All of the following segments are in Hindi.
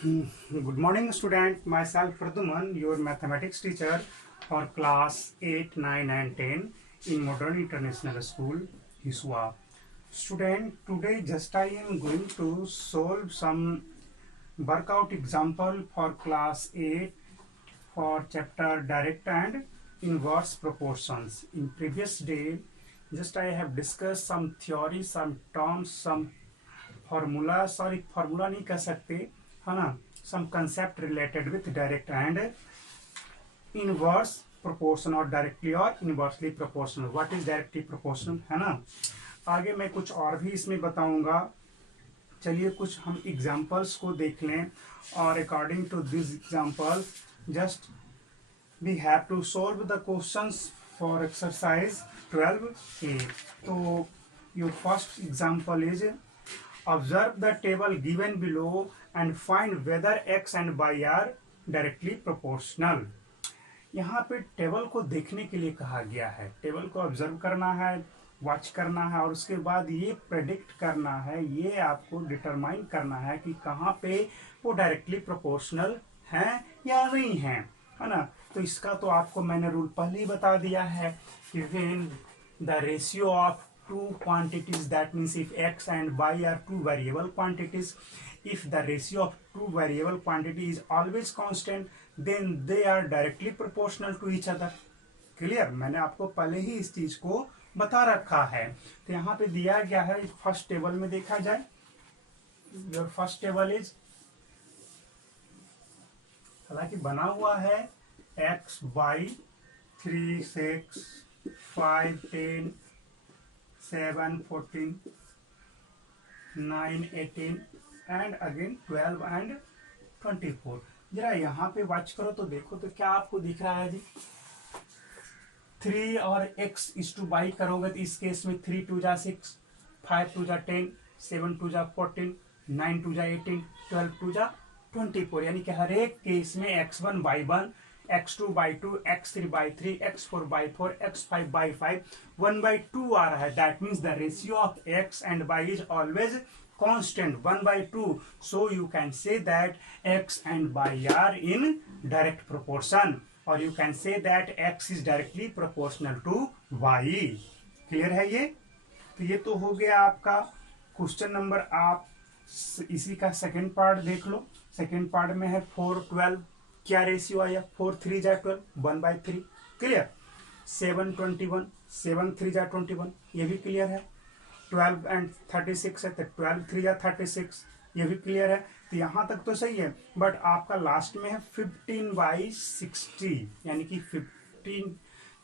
Good morning, student. Myself Praduman, your mathematics teacher for class 8, 9 and 10 in Modern International School, Hiswa. Student, today just I am going to solve some workout example for class 8 for chapter direct and inverse proportions. In previous day, just I have discussed some theory, some terms, some formula नहीं कह सकते है ना, some concept related with direct and inverse proportion और directly और inversely proportional. What is directly proportional है ना. आगे मैं कुछ और भी इसमें बताऊंगा. चलिए कुछ हम एग्जाम्पल्स को देख लें और according to this example just we have to solve the questions for exercise 12A. तो your first example is observe the table given below and find whether x and y are directly proportional. यहाँ पे टेबल को देखने के लिए कहा गया है. टेबल को ऑब्जर्व करना है, वॉच करना है और उसके बाद ये प्रेडिक्ट करना है, ये आपको डिटरमाइन करना है कि कहाँ पे वो डायरेक्टली प्रोपोर्शनल है या नहीं है ना. तो इसका तो आपको मैंने रूल पहले ही बता दिया है कि when the ratio of two quantities, that means if x and y are two variable quantities, if the ratio of two variable quantity is always constant, then they are directly proportional to each other. Clear. मैंने आपको पहले ही इस चीज को बता रखा है. तो यहाँ पे दिया गया है फर्स्ट टेबल में देखा जाए. योर फर्स्ट टेबल इज, हालांकि बना हुआ है x y 3 6 5 10 7 14 9 18 and again 12 and 24. जरा यहाँ पे वॉच करो तो देखो तो क्या आपको दिख रहा है जी. 3 और x इस टू बाई करोगे तो इस केस में 3 2 जा 6, 5 2 जा 10, 7 2 जा 14, 9 2 जा 18, 12 2 जा 24. यानी कि हर एक केस में x1 y1, x2 by 2, x3 by 3, x4 by 4, x5 by 5, 1 by 2 आ रहा है. That means the ratio of x and y is always constant, 1 by 2. So you can say that x and y are in direct proportion, or you can say that x is directly proportional to y. Clear है ये. तो ये तो हो गया आपका क्वेश्चन नंबर. आप इसी का सेकेंड पार्ट देख लो. सेकेंड पार्ट में है 4 12. क्या रेशियो आया? 4 3 जा 12, 1 by 3. क्लियर. 7 21, 7 3 जा 21, ये भी क्लियर है. 12 एंड 36 है तो 12 3 जा 36, ये भी क्लियर है. तो यहाँ तक तो सही है. बट आपका लास्ट में है 15 by 60, यानी कि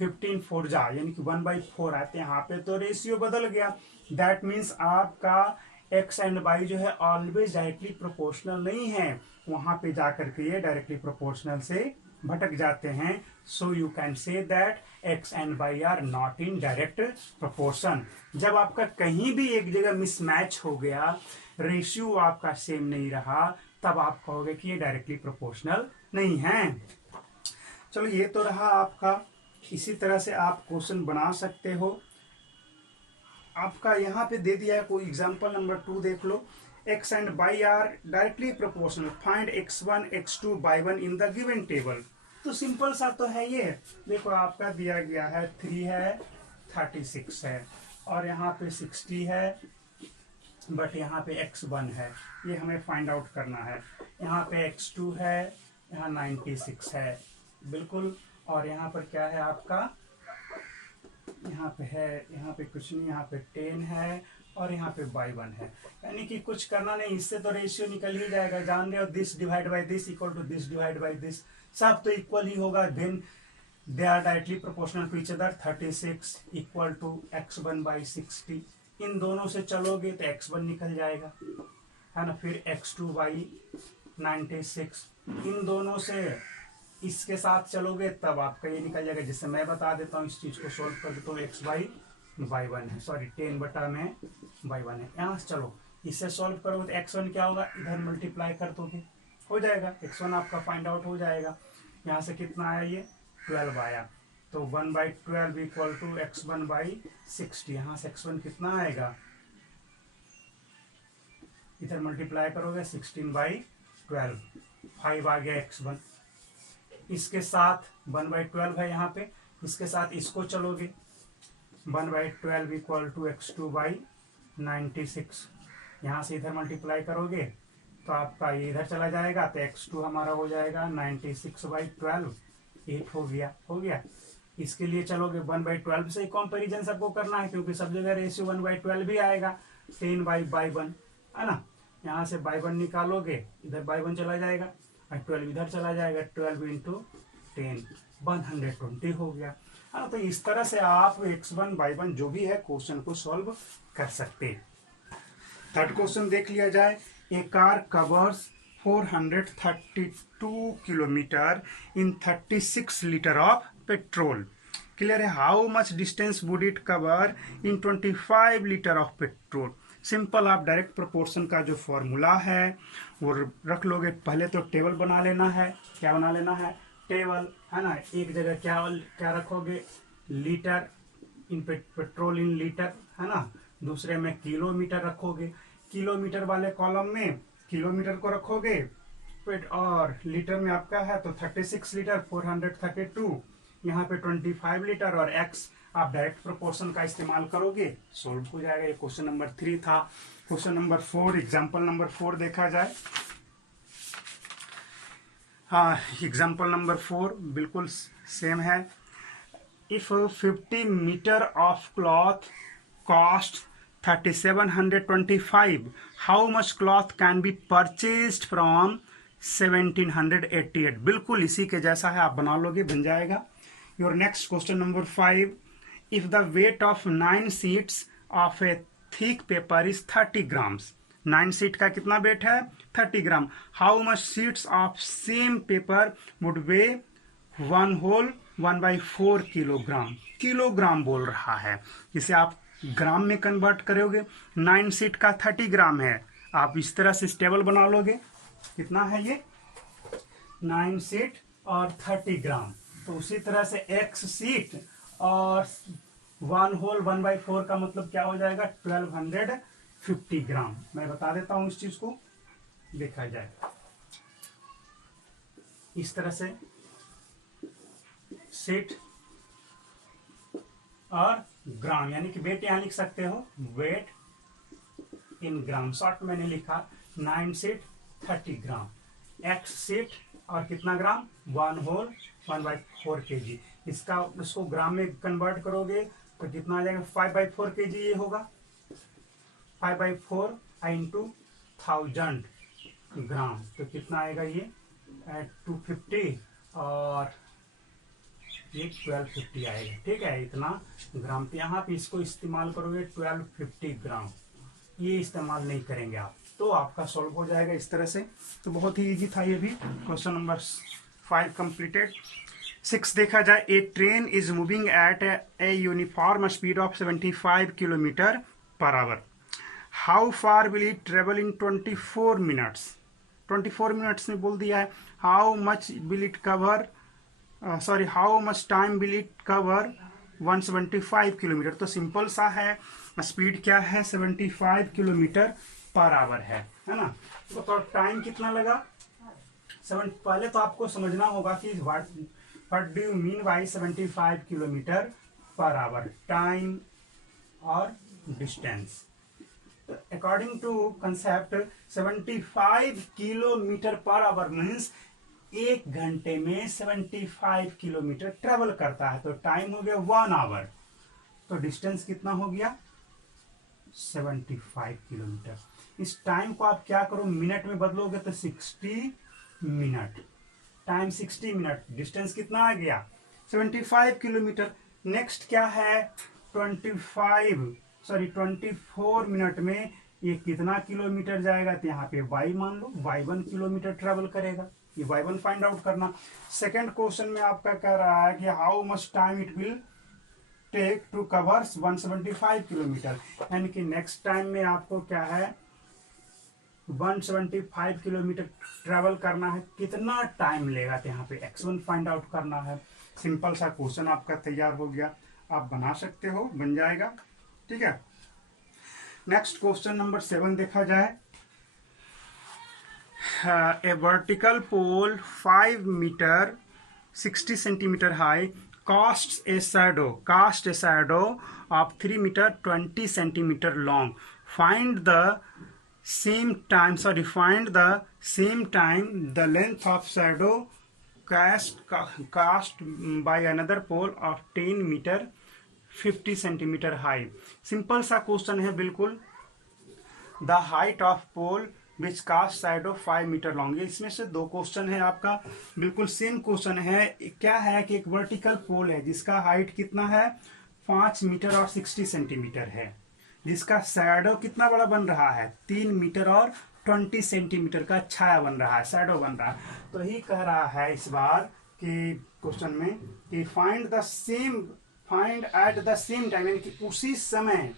15 4 जा, यानी कि 1 by 4 आते. यहाँ पे तो रेशियो बदल गया. दैट मीन्स आपका एक्स एंड वाई जो है ऑलवेज डायरेक्टली प्रोपोर्शनल नहीं है. वहां पे जाकर के ये डायरेक्टली प्रोपोर्शनल से भटक जाते हैं. So you can say that x and y are not in direct proportion. जब आपका कहीं भी एक जगह मिसमैच हो गया, रेशियो आपका सेम नहीं रहा, तब आप कहोगे कि ये डायरेक्टली प्रोपोर्शनल नहीं है. चलो ये तो रहा आपका. इसी तरह से आप क्वेश्चन बना सकते हो. आपका यहाँ पे दे दिया है कोई एग्जाम्पल नंबर 2 देख लो. x and y are directly proportional. Find x1 x2 y1 in the given table. तो सिंपल सा तो है ये. देखो आपका दिया गया है 3 है, 36 है और यहाँ पे 60 है, बट यहाँ पे x1 है. ये हमें फाइंड आउट करना है. यहाँ पे x2 है, यहाँ 96 है बिल्कुल. और यहाँ पर क्या है आपका, यहाँ पे है, यहाँ पे कुछ नहीं, यहाँ पे 10 है और यहाँ पे y1 है. यानी कि कुछ करना नहीं, इससे तो रेशियो निकल ही जाएगा. जान रहे हो, this divide by this equal to this divide by this, सब तो इक्वल ही होगा. Then they are directly proportional to each other. 36 equal to x1 by 60. इन दोनों से चलोगे तो x1 निकल जाएगा, है ना. फिर x2 बाई 96, इन दोनों से इसके साथ चलोगे तब आपका ये निकल जाएगा. जिससे मैं बता देता हूँ, इस चीज को सोल्व कर देता हूँ. एक्स बाई y1 है, सॉरी 10 बटा में y1 है. यहाँ से चलो इससे सोल्व करोगे तो x1 क्या होगा, इधर मल्टीप्लाई कर दोगे, हो जाएगा. x1 आपका फाइंड आउट हो जाएगा. यहाँ से कितना आया, ये 12 आया. तो 1 by 12 equal to x1 by 60. यहाँ से x1 कितना आएगा, इधर मल्टीप्लाई करोगे 16 बाई 12, 5 आ गया x1। इसके साथ 1/12 है यहाँ पे, इसके साथ इसको चलोगे 1/12 इक्वल टू x2/96। यहाँ से इधर मल्टीप्लाई करोगे तो आपका ये इधर चला जाएगा, तो x2 हमारा हो जाएगा 96/12, 8 हो गया। इसके लिए चलोगे 1/12 से ही कंपैरिजन सबको करना है, क्योंकि सब जगह रेशियो 1/12 भी आएगा। 10/1 है ना, यहाँ से बाई 1 निकालोगे, इधर बाई 1 चला जाएगा और 12 इधर चला जाएगा। 12 × 10 120 हो गया, है ना। तो इस तरह से आप x1 y1 जो भी है क्वेश्चन को सॉल्व कर सकते हैं। थर्ड क्वेश्चन देख लिया जाए। A car covers 432 kilometre in 36 litre of petrol. Clear है। How much distance would it cover in 25 litre of petrol. Simple, आप डायरेक्ट प्रोपोर्शन का जो फॉर्मूला है वो रख लोगे। पहले तो टेबल बना लेना है। क्या बना लेना है? टेबल, है ना। एक जगह क्या रखोगे? Litre in petrol in litre, है ना। दूसरे में किलोमीटर रखोगे। किलोमीटर वाले कॉलम में किलोमीटर को रखोगे, और लीटर में आपका है तो 36 लीटर 432, यहाँ पे 25 लीटर और x आप डायरेक्ट प्रोपोर्शन का इस्तेमाल करोगे, सोल्व हो जाएगा। ये क्वेश्चन नंबर 3 था। क्वेश्चन नंबर 4, एग्जाम्पल नंबर 4 देखा जाए। हाँ, एग्जाम्पल नंबर 4 बिल्कुल सेम है। If 50 metre of cloth cost 3725, how much cloth can be purchased from 1788। बिल्कुल इसी के जैसा है, आप बना लोगे, बन जाएगा। Your next question number 5, if the weight of 9 sheets of a thick paper is 30 grams. 9 शीट का कितना वेट है? 30 gram. How much sheets of same paper would weigh 1/4 kilogram. Kilogram बोल रहा है, जिसे आप ग्राम में कन्वर्ट करोगे। 9 शीट का 30 ग्राम है, आप इस तरह से टेबल बना लोगे। कितना है ये? 9 शीट और 30 ग्राम। तो उसी तरह से x शीट और 1/4 का मतलब क्या हो जाएगा? 1250 ग्राम। मैं बता देता हूं इस चीज को, देखा जाए इस तरह से शीट और ग्राम, यानी कि वेट यहां लिख सकते हो, वेट इन ग्राम। शॉर्ट मैंने लिखा 9 शीट 30 ग्राम, x शीट और कितना ग्राम? 1/4 kg। इसको ग्राम में कन्वर्ट करोगे तो कितना आ जाएगा? 5/4 kg ये होगा। 5/4 इंटू 1000 ग्राम, तो कितना आएगा ये? 250 और ये 1250 आएगा। ठीक है, इतना ग्राम पे यहाँ पे इसको इस्तेमाल करोगे 1250 ग्राम। ये इस्तेमाल नहीं करेंगे आप, तो आपका सॉल्व हो जाएगा इस तरह से। तो बहुत ही इजी था ये भी। Question number 5 completed. 6 देखा जाए। A train is moving at a uniform speed of 75 kilometre per hour. How far will it travel in 24 minutes. 24 minutes में बोल दिया है। How much will it cover, how much time will it cover 175 kilometre. तो सिंपल सा है, स्पीड क्या है? 75 किलोमीटर पर आवर है ना। तो टाइम कितना लगा? पहले तो आपको समझना होगा कि what do you mean by 75 kilometre per hour, time और distance. According to concept 75 kilometre per hour means 1 घंटे में 75 किलोमीटर ट्रेवल करता है, तो टाइम हो गया 1 आवर। तो डिस्टेंस कितना हो गया? 75 किलोमीटर। इस टाइम को आप क्या करो, मिनट में बदलोगे तो 60 मिनट। टाइम 60 मिनट, डिस्टेंस कितना आ गया? 75 किलोमीटर। नेक्स्ट क्या है? 24 मिनट में ये कितना किलोमीटर जाएगा? तो यहाँ पे y मान लो, y1 किलोमीटर ट्रेवल करेगा। ये y1 फाइंड आउट करना। सेकेंड क्वेश्चन में आपका कह रहा है कि how much time it will take to cover 175 kilometre, यानी कि नेक्स्ट टाइम में आपको क्या है? 175 किलोमीटर ट्रेवल करना है, कितना टाइम लेगा? तो यहाँ पे x1 फाइंड आउट करना है। सिंपल सा क्वेश्चन आपका तैयार हो गया, आप बना सकते हो, बन जाएगा। ठीक है। नेक्स्ट क्वेश्चन नंबर 7 देखा जाए। a vertical pole 5 meter 60 centimeter high casts a shadow of 3 meter 20 centimeter long. Find the same time the length of shadow cast by another pole of 10 meter 50 centimeter high. Simple सा क्वेश्चन है बिल्कुल. The height of pole which cast shadow 5 metre long. ये इसमें से दो क्वेश्चन है आपका, बिल्कुल सेम क्वेश्चन है. क्या है कि एक वर्टिकल पोल है जिसका हाइट कितना है 5 मीटर और 60 सेंटीमीटर है, जिसका शैडो कितना बड़ा बन रहा है 3 मीटर और 20 सेंटीमीटर का छाया बन रहा है, शैडो बन रहा है. तो ही कह रहा है इस बार कि क्वेश्चन में कि find at the same time, यानी कि उसी समय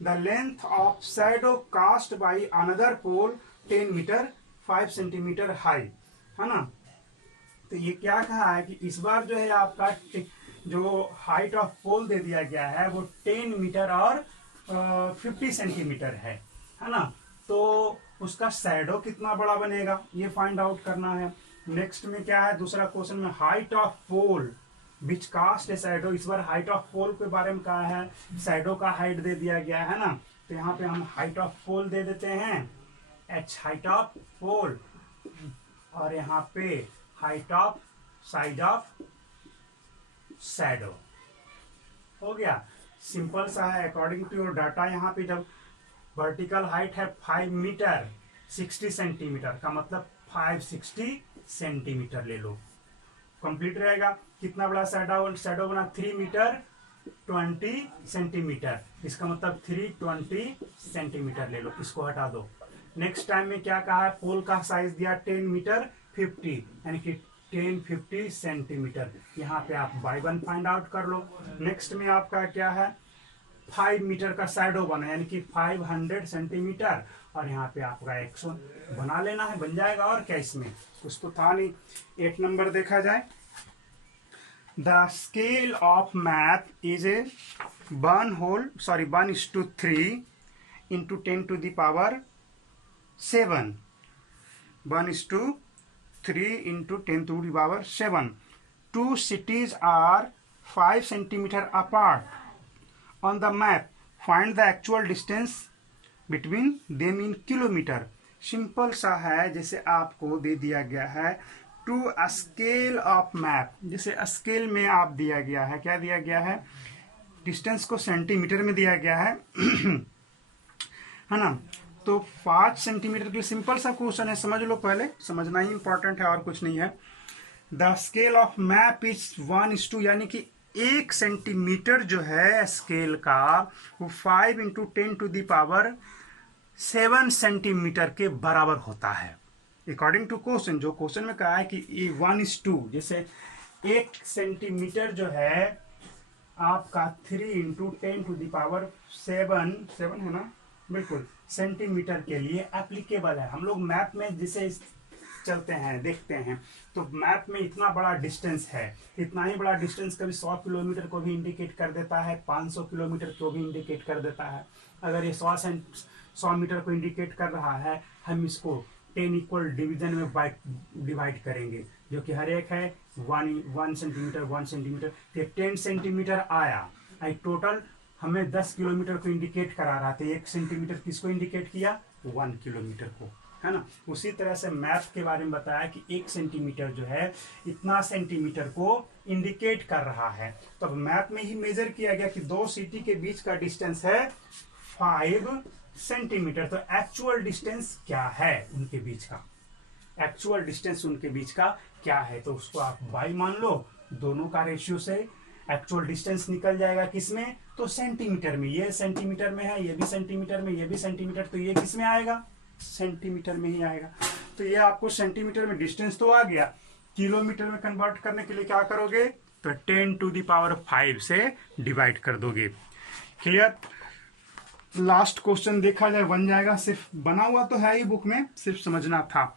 the length of shadow cast by another pole 10 metre 5 centimetre high, है ना. तो ये क्या कहा है कि इस बार जो है आपका जो हाइट ऑफ पोल दे दिया गया है वो 10 मीटर और 50 सेंटीमीटर है ना. तो उसका शैडो कितना बड़ा बनेगा ये फाइंड आउट करना है. नेक्स्ट में क्या है दूसरा क्वेश्चन में height of pole which cast a shadow. इस बार हाइट ऑफ पोल के बारे में कहा है, शैडो का हाइट दे दिया गया है ना. तो यहाँ पे हम हाइट ऑफ पोल दे देते हैं h हाइट ऑफ पोल, और यहाँ पे height of side of shadow. हो गया, सिंपल सा है. अकॉर्डिंग टू योर डाटा यहाँ पे जब वर्टिकल हाइट है 5 मीटर 60 सेंटीमीटर का मतलब 560 सेंटीमीटर ले लो, कंप्लीट रहेगा. कितना बड़ा शैडो बना 3 मीटर 20 सेंटीमीटर, इसका मतलब 320 सेंटीमीटर ले लो, इसको हटा दो. नेक्स्ट टाइम में क्या कहा है, पोल का साइज दिया 10 मीटर 50 यानी कि 1050 सेंटीमीटर. यहाँ पे आप बाय वन फाइंड आउट कर लो. नेक्स्ट में आपका क्या है 5 मीटर का शैडो बना यानी कि 500 सेंटीमीटर, और यहाँ पे आपका 100 बना लेना है, बन जाएगा. और क्या इसमें कुछ तो था नहीं. 8 नंबर देखा जाए. The scale of map is a 1:3 into 10 to the power 7. 1:3 into 10 to the power 7. Two cities are 5 centimeter apart on the map. Find the actual distance between them in kilometer. Simple सा है, जैसे आपको दे दिया गया है टू स्केल ऑफ मैप. जैसे स्केल में आप दिया गया है, क्या दिया गया है, डिस्टेंस को सेंटीमीटर में दिया गया है है ना. तो 5 सेंटीमीटर के लिए सिंपल सा क्वेश्चन है, समझ लो, पहले समझना ही इंपॉर्टेंट है और कुछ नहीं है. The scale of map is 1:2 यानी कि 1 सेंटीमीटर जो है स्केल का वो 5 into 10 to the power 7 centimetre के बराबर होता है. अकॉर्डिंग टू क्वेश्चन, जो क्वेश्चन में कहा है कि 1:2, जैसे 1 सेंटीमीटर जो है आपका 3 into 10 to the power 7 है ना, बिल्कुल सेंटीमीटर के लिए एप्लीकेबल है. हम लोग मैप में जिसे चलते हैं देखते हैं तो मैप में इतना बड़ा डिस्टेंस है, इतना ही बड़ा डिस्टेंस कभी 100 किलोमीटर को भी इंडिकेट कर देता है, 500 किलोमीटर को भी इंडिकेट कर देता है. अगर ये 100 मीटर को इंडिकेट कर रहा है, हम इसको 10 इक्वल डिवीजन में डिवाइड करेंगे, जो कि हर एक है 1 सेंटीमीटर 1 सेंटीमीटर. 10 सेंटीमीटर आया, टोटल हमें 10 किलोमीटर को इंडिकेट करा रहा था. 1 सेंटीमीटर किसको इंडिकेट किया 1 किलोमीटर को, है ना. उसी तरह से मैप के बारे में बताया कि 1 सेंटीमीटर जो है इतना सेंटीमीटर को इंडिकेट कर रहा है. तो मैप में ही मेजर किया गया कि 2 सिटी के बीच का डिस्टेंस है 5 सेंटीमीटर. तो एक्चुअल डिस्टेंस क्या है उनके बीच का, एक्चुअल डिस्टेंस उनके बीच का क्या है, तो उसको आप बाई मान लो. दोनों का रेशियो से एक्चुअल डिस्टेंस निकल जाएगा किसमें, तो सेंटीमीटर में. ये सेंटीमीटर में है, ये भी सेंटीमीटर में, ये भी सेंटीमीटर, तो ये किस में आएगा, सेंटीमीटर में ही आएगा. तो ये आपको सेंटीमीटर में डिस्टेंस तो आ गया, किलोमीटर में कन्वर्ट करने के लिए क्या करोगे, तो 10 to the power 5 से डिवाइड कर दोगे. क्लियर. लास्ट क्वेश्चन देखा जाए बन जाएगा, सिर्फ बना हुआ तो है ही बुक में, सिर्फ समझना था.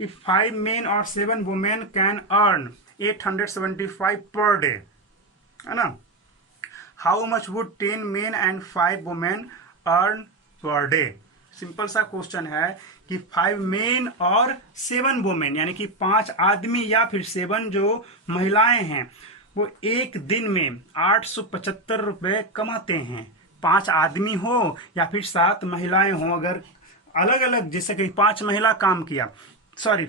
इफ 5 men और 7 women can earn 875 per day, है ना, how much would 10 men and 5 women earn per day. Simple सा क्वेश्चन है कि 5 मेन और 7 वुमेन यानी कि 5 आदमी या फिर 7 जो महिलाएं हैं वो एक दिन में 875 रुपए कमाते हैं। 5 आदमी हो या फिर 7 महिलाएं हो, अगर अलग अलग, जैसे कि 5 महिला काम किया, सॉरी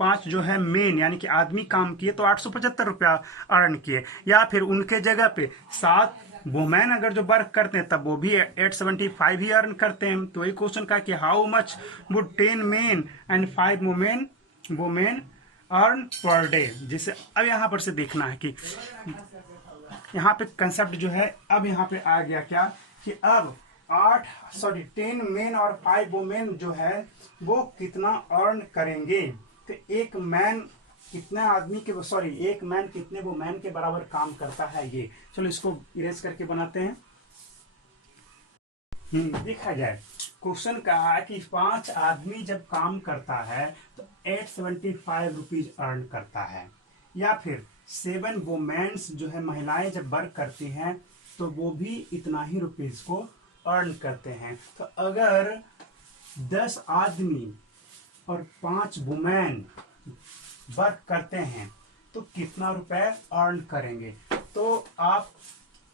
5 जो है मेन यानी कि आदमी काम किए तो 875 रुपया अर्न किए, या फिर उनके जगह पे 7 वुमेन अगर जो वर्क करते हैं तब वो भी 875 ही अर्न करते हैं। तो वही क्वेश्चन का कि how much would 10 main and 5 women earn per day. जिसे अब यहाँ पर से देखना है कि यहाँ पे कंसेप्ट जो है अब यहाँ पे आ गया क्या कि अब 10 मेन और 5 वुमेन जो है वो कितना अर्न करेंगे। तो एक मैन कितने आदमी के एक मैन कितने वुमेन के बराबर काम करता है ये। चलो इसको इरेज करके बनाते हैं। देखा जाए क्वेश्चन कहा है कि 5 आदमी जब काम करता है तो 875 रुपीज अर्न करता है, या फिर 7 वुमेन्स जो है महिलाएं जब वर्क करती हैं तो वो भी इतना ही रुपीज को अर्न करते हैं। तो अगर 10 आदमी और 5 वुमेन वर्क करते हैं तो कितना रुपए अर्न करेंगे। तो आप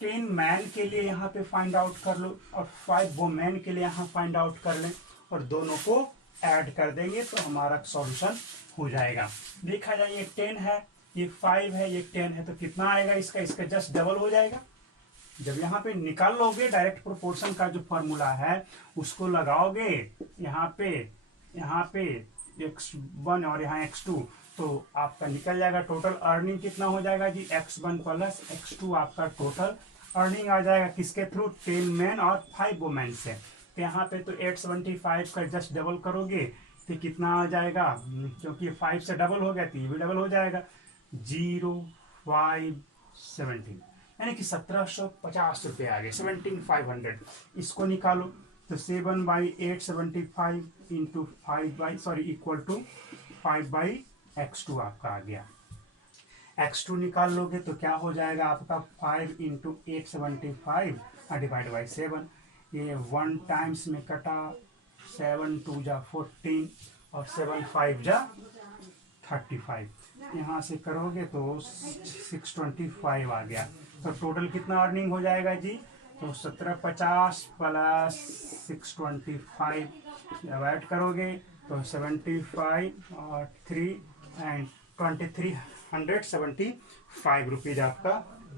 10 मैन के लिए यहाँ पे फाइंड आउट कर लो और 5 वुमेन के लिए यहाँ फाइंड आउट कर लें और दोनों को ऐड कर देंगे तो हमारा सॉल्यूशन हो जाएगा। देखा जाए ये 10 है, ये 5 है, ये 10 है, तो कितना आएगा इसका जस्ट डबल हो जाएगा। जब यहाँ पे निकाल लोगे डायरेक्ट प्रोपोर्शन का जो फॉर्मूला है उसको लगाओगे यहाँ पे x1 और यहाँ x2, तो आपका निकल जाएगा टोटल अर्निंग कितना हो जाएगा जी, x1 प्लस x2 आपका टोटल अर्निंग आ जाएगा किसके थ्रू, 10 मैन और 5 वुमेन से। तो यहाँ पे तो 875 का जस्ट डबल करोगे तो कितना आ जाएगा, क्योंकि 5 से डबल हो गया तो ये भी डबल हो जाएगा, 0517 यानी कि 1750 रुपये आ गए, 17500। इसको निकालो तो 7/875 इंटू 5 इक्वल टू 5/x2 आपका आ गया। x2 निकाल लोगे तो क्या हो जाएगा आपका 5 इंटू 875 डिवाइड बाई 7। ये 1 टाइम्स में कटा, 7 2 जा 14 और 7 5 जा 35। यहाँ से करोगे तो 625 आ गया। तो टोटल कितना अर्निंग हो जाएगा जी, तो 1750 प्लस 625 डिवाइड करोगे तो 75 और 3 एंड 2375 रुपीज आपका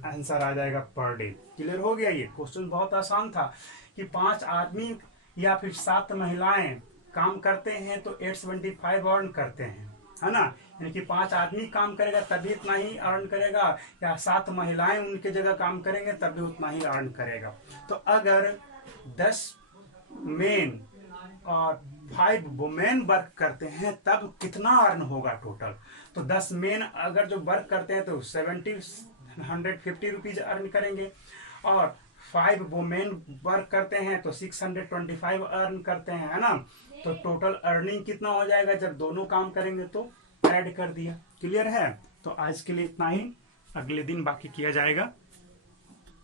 आंसर आ जाएगा पर डे। क्लियर हो गया। ये क्वेश्चन बहुत आसान था कि 5 आदमी या फिर 7 महिलाएं काम करते हैं तो 875 अर्न करते हैं, है ना। यानी कि 5 आदमी काम करेगा तभी इतना ही अर्न करेगा, या 7 महिलाएं उनके जगह काम करेंगे तब भी उतना ही अर्न करेगा। तो अगर 10 मेन और 5 वुमेन वर्क करते हैं तब कितना अर्न होगा टोटल। तो 10 मेन अगर जो वर्क करते हैं तो 150 रुपीज अर्न करेंगे, और 5 वुमेन वर्क करते हैं तो 625 अर्न करते हैं, है ना। तो टोटल अर्निंग कितना हो जाएगा जब दोनों काम करेंगे, तो ऐड कर दिया। क्लियर है। तो आज के लिए इतना ही, अगले दिन बाकी किया जाएगा।